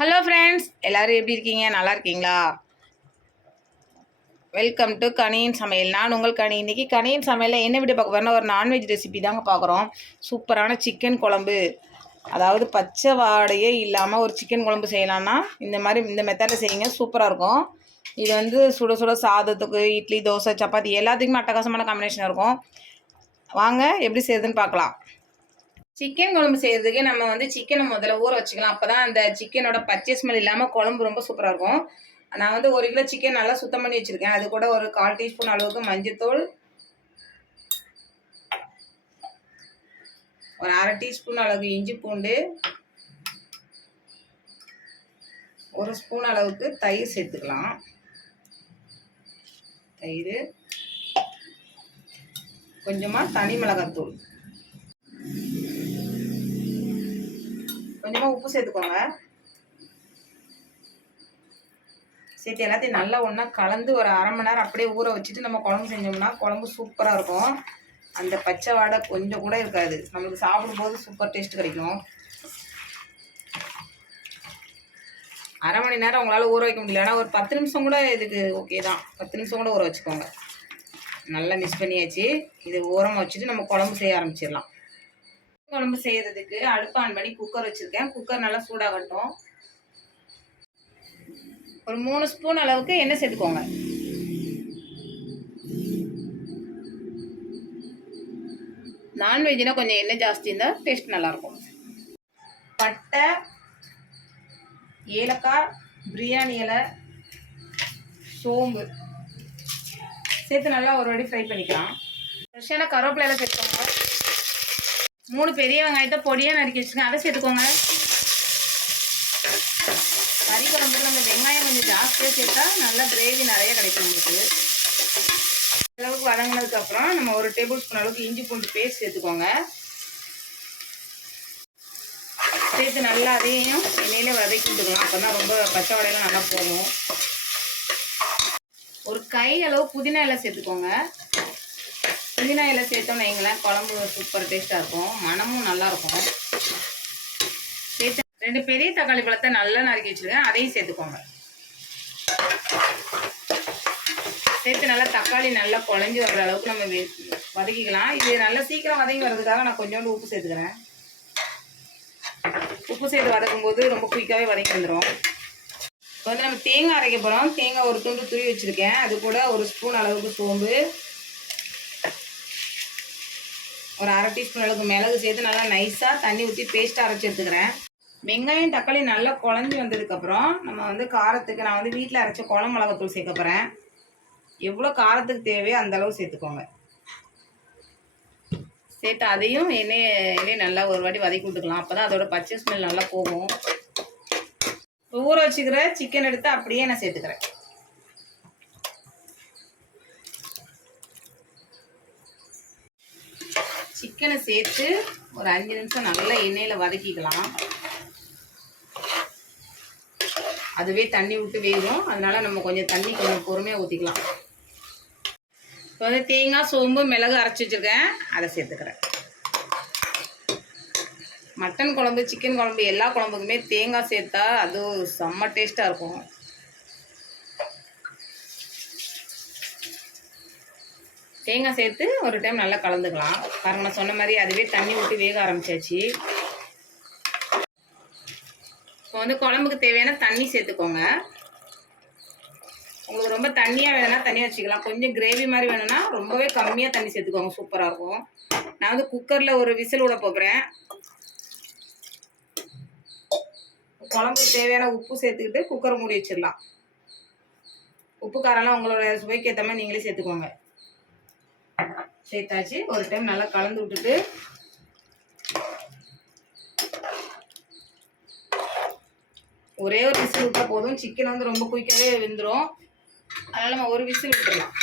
Hello friends எல்லோரும் எப்படி இருக்கீங்க? நல்லா இருக்கீங்களா? வெல்கம் டு கனியின் சமையல் நான் உங்கள் கனி இன்றைக்கி கனியின் சமையலில் என்ன வீடியோ பார்க்க போகிறோன்னா ஒரு நான்வெஜ் ரெசிபி தாங்க பார்க்குறோம். சூப்பரான சிக்கன் குழம்பு. அதாவது பச்சை வாடையே இல்லாமல் ஒரு சிக்கன் குழம்பு செய்யலாம்னா இந்த மாதிரி இந்த மெத்தடில் செய்யுங்க. சூப்பராக இருக்கும். இது வந்து சுட சுட சாதத்துக்கு இட்லி தோசை சப்பாத்தி எல்லாத்துக்குமே அட்டகாசமான காம்பினேஷன் இருக்கும். வாங்க எப்படி செய்யுதுன்னு பார்க்கலாம். சிக்கன் குழம்பு செய்கிறதுக்கு நம்ம வந்து சிக்கனை முதல்ல ஊற வச்சுக்கலாம். அப்போ தான் அந்த சிக்கனோட பச்சை ஸ்மெல் இல்லாமல் குழம்பு ரொம்ப சூப்பராக இருக்கும். நான் வந்து ஒரு கிலோ சிக்கன் நல்லா சுத்தம் பண்ணி வச்சுருக்கேன். அது கூட ஒரு கால் டீஸ்பூன் அளவுக்கு மஞ்சத்தூள். ஒரு அரை டீஸ்பூன் அளவுக்கு இஞ்சி பூண்டு. ஒரு ஸ்பூன் அளவுக்கு தயிர் சேர்த்துக்கலாம். தயிர். கொஞ்சமாக தனி மிளகாத்தூள். கொஞ்சமாக உப்பு சேர்த்துக்கோங்க. சேர்த்து எல்லாத்தையும் நல்லா ஒன்றா கலந்து ஒரு அரை மணி நேரம் அப்படியே ஊற வச்சுட்டு நம்ம குழம்பு செஞ்சோம்னா குழம்பு சூப்பராக இருக்கும். அந்த பச்சை வாடை கொஞ்சம் கூட இருக்காது. நம்மளுக்கு சாப்பிடும்போது சூப்பர் டேஸ்ட் கிடைக்கும். அரை மணி நேரம் உங்களால் ஊற வைக்க முடியல. ஆனால் ஒரு பத்து நிமிஷம் கூட இதுக்கு ஓகே தான். பத்து நிமிஷம் கூட ஊற வச்சுக்கோங்க. நல்லா மிஸ் பண்ணியாச்சு. இது ஓரமாக வச்சுட்டு நம்ம குழம்பு செய்ய ஆரம்பிச்சிடலாம். குழம்பு செய்யறதுக்கு அடுப்பு ஆன் பண்ணி குக்கர் வச்சுருக்கேன். குக்கர் நல்லா சூடாகட்டும். ஒரு மூணு ஸ்பூன் அளவுக்கு எண்ணெய் சேர்த்துக்கோங்க. நான்வெஜ்னா கொஞ்சம் எண்ணெய் ஜாஸ்தி இருந்தால் டேஸ்ட் நல்லாயிருக்கும். பட்டை ஏலக்காய் பிரியாணி இலை சோம்பு சேர்த்து நல்லா ஒரு வாட்டி ஃப்ரை பண்ணிக்கலாம். ஃப்ரெஷ்ஷான கருவேப்பிலை சேர்த்துக்கோங்க. மூணு பெரிய வெங்காயத்தை பொடியாக நறுக்கி வச்சுக்கோங்க அதை சேர்த்துக்கோங்க. கறி குழம்புக்கு நம்ம வெங்காயம் கொஞ்சம் ஜாஸ்தியாக சேர்த்தா நல்லா கிரேவி நிறைய கிடைக்கும் நமக்கு அளவுக்கு வதங்கினதுக்கப்புறம் நம்ம ஒரு டேபிள் ஸ்பூன் அளவுக்கு இஞ்சி பூண்டு பேஸ்ட் சேர்த்துக்கோங்க. சேர்த்து நல்லா அதையும் எண்ணெயிலே வதக்கிட்டுக்கலாம் அப்போ தான் ரொம்ப பச்சை வடையெல்லாம் நல்லா போகும். ஒரு கை அளவு புதினா எல்லாம் சேர்த்துக்கோங்க. புதினா இலை சேர்த்தோம்னு வைங்களேன். குழம்பு சூப்பர் டேஸ்ட்டாக இருக்கும். மனமும் நல்லாயிருக்கும் சேர்த்து ரெண்டு பெரிய தக்காளி பழத்தை நல்லா நறுக்கி வச்சுருக்கேன். அதையும் சேர்த்துக்கோங்க. சேர்த்து நல்லா தக்காளி நல்லா குழஞ்சி வர்ற அளவுக்கு நம்ம வதக்கிக்கலாம். இது நல்லா சீக்கிரம் வதங்கி வர்றதுக்காக நான் கொஞ்சோண்டு உப்பு சேர்த்துக்கிறேன். உப்பு சேர்த்து வதக்கும்போது ரொம்ப குயிக்காகவே வதங்கி வந்துடும் இப்போ வந்து நம்ம தேங்காய் அரைக்க போகிறோம் தேங்காய் ஒரு துண்டு துருவி வச்சுருக்கேன். அது கூட ஒரு ஸ்பூன் அளவுக்கு சோம்பு ஒரு அரை டீஸ்பூன் அளவுக்கு மிளகு சேர்த்து நல்லா நைஸாக தண்ணி ஊற்றி பேஸ்ட்டாக அரைச்சி எடுத்துக்கிறேன். வெங்காயம் தக்காளி நல்லா குழஞ்சி வந்ததுக்கப்புறம் நம்ம வந்து காரத்துக்கு நான் வந்து வீட்டில் அரைச்ச குளம் மிளகாத்தூள் சேர்க்க போகிறேன் எவ்வளோ காரத்துக்கு தேவையோ அந்தளவு சேர்த்துக்கோங்க. சேர்த்து அதையும் எண்ணெய் எண்ணெய் நல்லா ஒரு வாட்டி வதக்கி விட்டுக்கலாம். அப்போ தான் அதோட பச்சை ஸ்மெல் நல்லா போகும். ஊற வச்சுக்கிற சிக்கன் எடுத்து அப்படியே நான் சேர்த்துக்கிறேன். சிக்கனை சேர்த்து ஒரு அஞ்சு நிமிஷம் நல்லா எண்ணெயில் வதக்கிக்கலாம். அதுவே தண்ணி விட்டு வேகும். அதனால நம்ம கொஞ்சம் தண்ணி கொஞ்சம் பொறுமையாக ஊற்றிக்கலாம் இப்போ வந்து தேங்காய் சோம்பு மிளகு அரைச்சி வச்சுருக்கேன். அதை சேர்த்துக்கிறேன். மட்டன் குழம்பு சிக்கன் குழம்பு எல்லா குழம்புக்குமே தேங்காய் சேர்த்தா அது செம்ம டேஸ்ட்டாக இருக்கும். தேங்காய் சேர்த்து ஒரு டைம் நல்லா கலந்துக்கலாம். பாருங்க நான் சொன்ன மாதிரி அதுவே தண்ணி விட்டு வேக ஆரம்பிச்சாச்சு. இப்போ வந்து குழம்புக்கு தேவையான தண்ணி சேர்த்துக்கோங்க. உங்களுக்கு ரொம்ப தண்ணியாக வேணும்னா தண்ணியாக வச்சுக்கலாம். கொஞ்சம் கிரேவி மாதிரி வேணும்னா ரொம்பவே கம்மியாக தண்ணி சேர்த்துக்கோங்க. சூப்பராக இருக்கும். நான் வந்து குக்கரில் ஒரு விசில் விட போகிறேன் குழம்புக்கு தேவையான உப்பு சேர்த்துக்கிட்டு குக்கரை மூடி வச்சிடலாம். உப்பு காரம்லாம் உங்களோட சுவைக்கு ஏற்ற மாதிரி நீங்களே சேர்த்துக்கோங்க. சேர்த்தாச்சு. ஒரு டைம் நல்லா கலந்து விட்டுட்டு. ஒரே ஒரு விசில் விட்டால் போதும். சிக்கன் வந்து ரொம்ப குயிக்காகவே வெந்துடும் அதனால் நம்ம ஒரு விசில் விட்டுடலாம்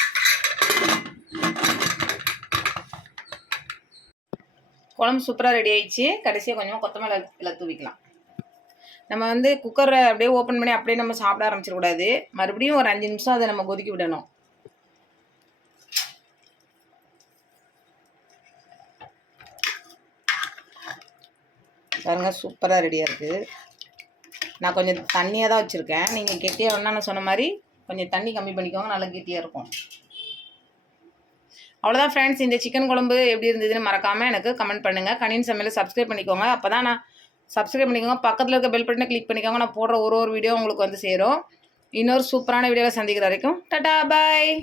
குழம்பு சூப்பராக ரெடி ஆயிடுச்சு. கடைசியாக கொஞ்சமாக கொத்தமல்லி இலை தூவிக்கலாம். நம்ம வந்து குக்கரை அப்படியே ஓப்பன் பண்ணி அப்படியே நம்ம சாப்பிட ஆரம்பிச்சிடக்கூடாது. மறுபடியும் ஒரு அஞ்சு நிமிஷம் அதை நம்ம கொதிக்க விடணும். பாருங்க சூப்பராக ரெடியாக இருக்குது நான் கொஞ்சம் தண்ணியாக தான் வச்சுருக்கேன். நீங்கள் கெட்டியாக வேணா நான் சொன்ன மாதிரி கொஞ்சம் தண்ணி கம்மி பண்ணிக்கோங்க நல்லா கெட்டியாக இருக்கும். அவ்வளோதான் ஃப்ரெண்ட்ஸ் இந்த சிக்கன் குழம்பு எப்படி இருந்ததுன்னு மறக்காமல் எனக்கு கமெண்ட் பண்ணுங்கள் கணின் சமையல் சப்ஸ்கிரைப் பண்ணிக்கோங்க. அப்போ தான் நான் சப்ஸ்கிரைப் பண்ணிக்கோங்க. பக்கத்தில் இருக்க பெல் பட்டனை கிளிக் பண்ணிக்கோங்க. நான் போடுற ஒரு ஒரு வீடியோ உங்களுக்கு வந்து சேரும். இன்னொரு சூப்பரான வீடியோவில் சந்திக்கிற வரைக்கும் டட்டா பாய்